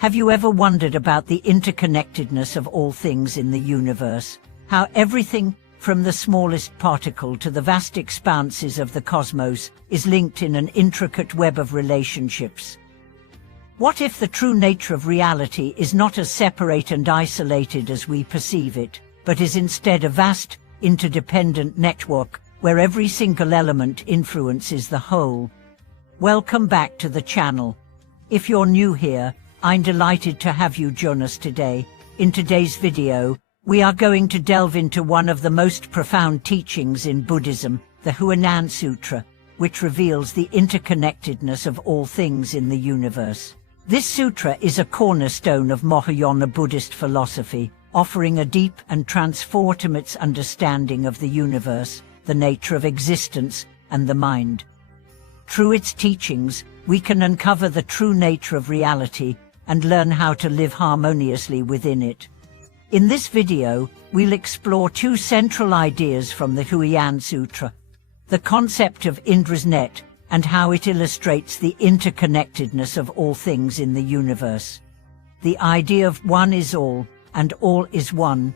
Have you ever wondered about the interconnectedness of all things in the universe? How everything, from the smallest particle to the vast expanses of the cosmos, is linked in an intricate web of relationships? What if the true nature of reality is not as separate and isolated as we perceive it, but is instead a vast, interdependent network where every single element influences the whole? Welcome back to the channel. If you're new here, I'm delighted to have you join us today. In today's video, we are going to delve into one of the most profound teachings in Buddhism, the Huayan Sutra, which reveals the interconnectedness of all things in the universe. This sutra is a cornerstone of Mahayana Buddhist philosophy, offering a deep and transformative understanding of the universe, the nature of existence, and the mind. Through its teachings, we can uncover the true nature of reality and learn how to live harmoniously within it. In this video, we'll explore two central ideas from the Huayan Sutra: the concept of Indra's net and how it illustrates the interconnectedness of all things in the universe; the idea of one is all and all is one,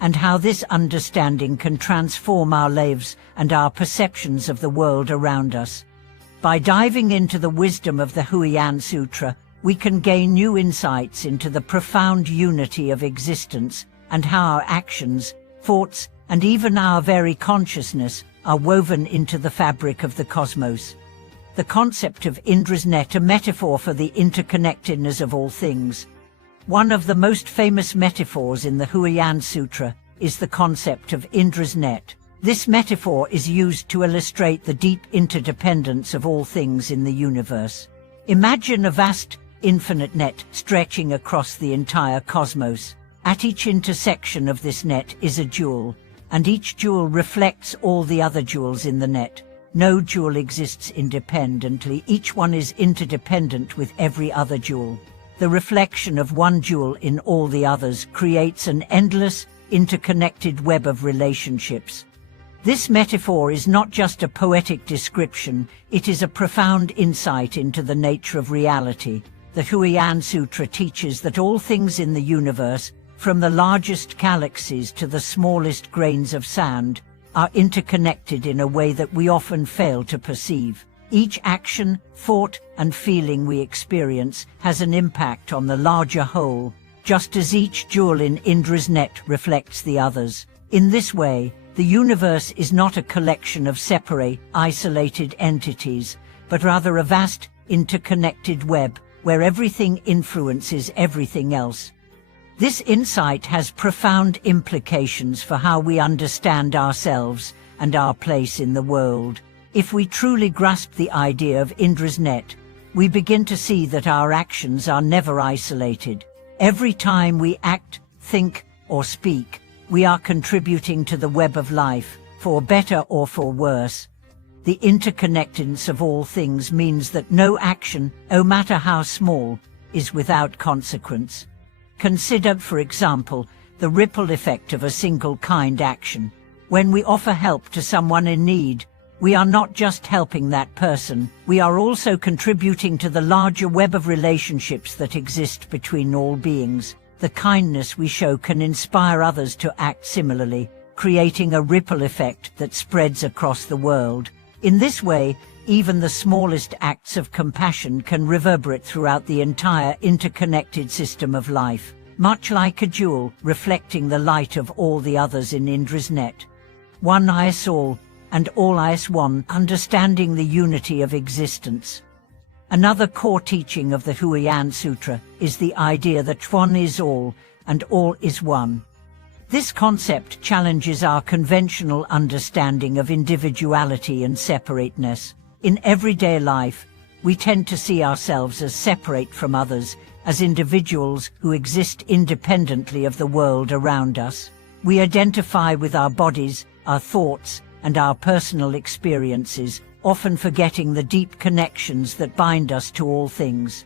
and how this understanding can transform our lives and our perceptions of the world around us. By diving into the wisdom of the Huayan Sutra, we can gain new insights into the profound unity of existence and how our actions, thoughts, and even our very consciousness are woven into the fabric of the cosmos. The concept of Indra's net, a metaphor for the interconnectedness of all things. One of the most famous metaphors in the Huayan Sutra is the concept of Indra's net. This metaphor is used to illustrate the deep interdependence of all things in the universe. Imagine a vast, infinite net stretching across the entire cosmos. At each intersection of this net is a jewel, and each jewel reflects all the other jewels in the net. No jewel exists independently, each one is interdependent with every other jewel. The reflection of one jewel in all the others creates an endless, interconnected web of relationships. This metaphor is not just a poetic description, it is a profound insight into the nature of reality. The Huayan Sutra teaches that all things in the universe, from the largest galaxies to the smallest grains of sand, are interconnected in a way that we often fail to perceive. Each action, thought, and feeling we experience has an impact on the larger whole, just as each jewel in Indra's net reflects the others. In this way, the universe is not a collection of separate, isolated entities, but rather a vast, interconnected web where everything influences everything else. This insight has profound implications for how we understand ourselves and our place in the world. If we truly grasp the idea of Indra's net, we begin to see that our actions are never isolated. Every time we act, think, or speak, we are contributing to the web of life, for better or for worse. The interconnectedness of all things means that no action, no matter how small, is without consequence. Consider, for example, the ripple effect of a single kind action. When we offer help to someone in need, we are not just helping that person, we are also contributing to the larger web of relationships that exist between all beings. The kindness we show can inspire others to act similarly, creating a ripple effect that spreads across the world. In this way, even the smallest acts of compassion can reverberate throughout the entire interconnected system of life, much like a jewel reflecting the light of all the others in Indra's net. One is all, and all is one, understanding the unity of existence. Another core teaching of the Huayan Sutra is the idea that one is all, and all is one. This concept challenges our conventional understanding of individuality and separateness. In everyday life, we tend to see ourselves as separate from others, as individuals who exist independently of the world around us. We identify with our bodies, our thoughts, and our personal experiences, often forgetting the deep connections that bind us to all things.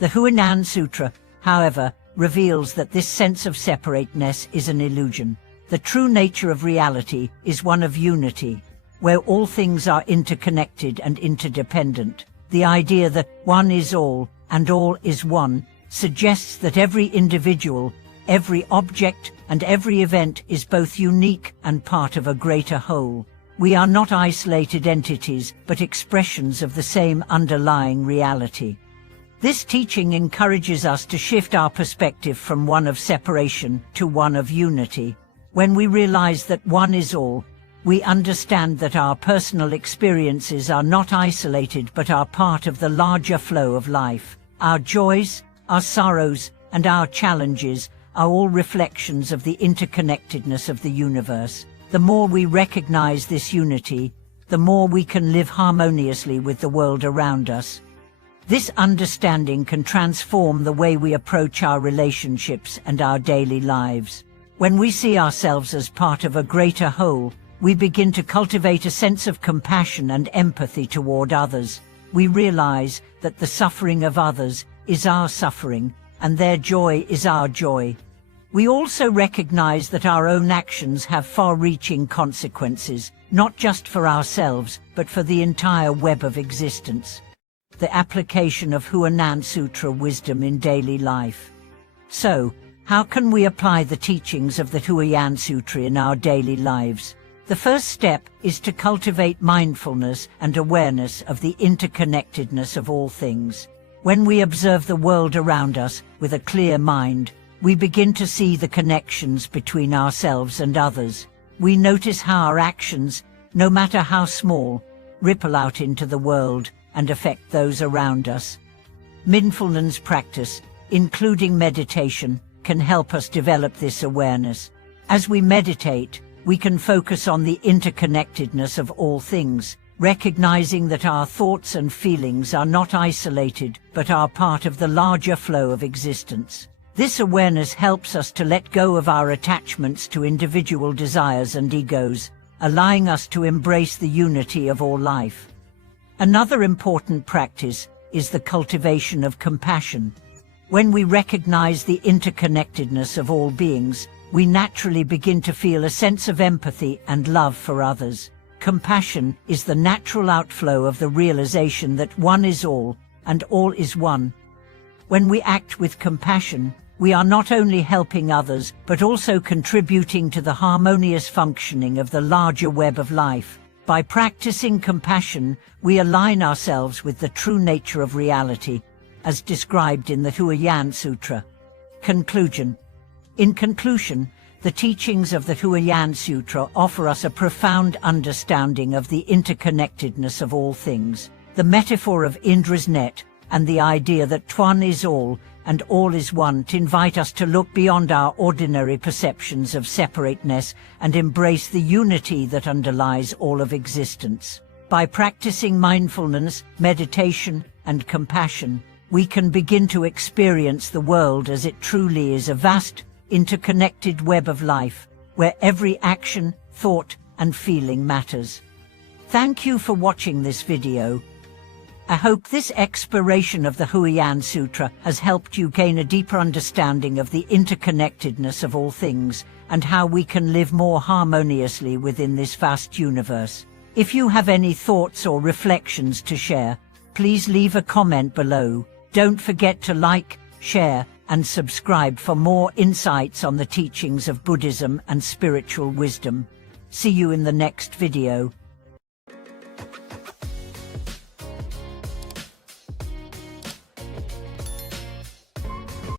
The Huayan Sutra, however, reveals that this sense of separateness is an illusion. The true nature of reality is one of unity, where all things are interconnected and interdependent. The idea that one is all and all is one suggests that every individual, every object, and every event is both unique and part of a greater whole. We are not isolated entities, but expressions of the same underlying reality. This teaching encourages us to shift our perspective from one of separation to one of unity. When we realize that one is all, we understand that our personal experiences are not isolated but are part of the larger flow of life. Our joys, our sorrows, and our challenges are all reflections of the interconnectedness of the universe. The more we recognize this unity, the more we can live harmoniously with the world around us. This understanding can transform the way we approach our relationships and our daily lives. When we see ourselves as part of a greater whole, we begin to cultivate a sense of compassion and empathy toward others. We realize that the suffering of others is our suffering, and their joy is our joy. We also recognize that our own actions have far-reaching consequences, not just for ourselves, but for the entire web of existence. The application of Huayan Sutra wisdom in daily life. So, how can we apply the teachings of the Huayan Sutra in our daily lives? The first step is to cultivate mindfulness and awareness of the interconnectedness of all things. When we observe the world around us with a clear mind, we begin to see the connections between ourselves and others. We notice how our actions, no matter how small, ripple out into the world and affect those around us. Mindfulness practice, including meditation, can help us develop this awareness. As we meditate, we can focus on the interconnectedness of all things, recognizing that our thoughts and feelings are not isolated, but are part of the larger flow of existence. This awareness helps us to let go of our attachments to individual desires and egos, allowing us to embrace the unity of all life. Another important practice is the cultivation of compassion. When we recognize the interconnectedness of all beings, we naturally begin to feel a sense of empathy and love for others. Compassion is the natural outflow of the realization that one is all, and all is one. When we act with compassion, we are not only helping others, but also contributing to the harmonious functioning of the larger web of life. By practicing compassion, we align ourselves with the true nature of reality, as described in the Huayan Sutra. Conclusion. In conclusion, the teachings of the Huayan Sutra offer us a profound understanding of the interconnectedness of all things. The metaphor of Indra's net and the idea that one is all and all is one to invite us to look beyond our ordinary perceptions of separateness and embrace the unity that underlies all of existence. By practicing mindfulness, meditation, and compassion, we can begin to experience the world as it truly is, a vast, interconnected web of life, where every action, thought, and feeling matters. Thank you for watching this video. I hope this exploration of the Huayan Sutra has helped you gain a deeper understanding of the interconnectedness of all things and how we can live more harmoniously within this vast universe. If you have any thoughts or reflections to share, please leave a comment below. Don't forget to like, share, and subscribe for more insights on the teachings of Buddhism and spiritual wisdom. See you in the next video.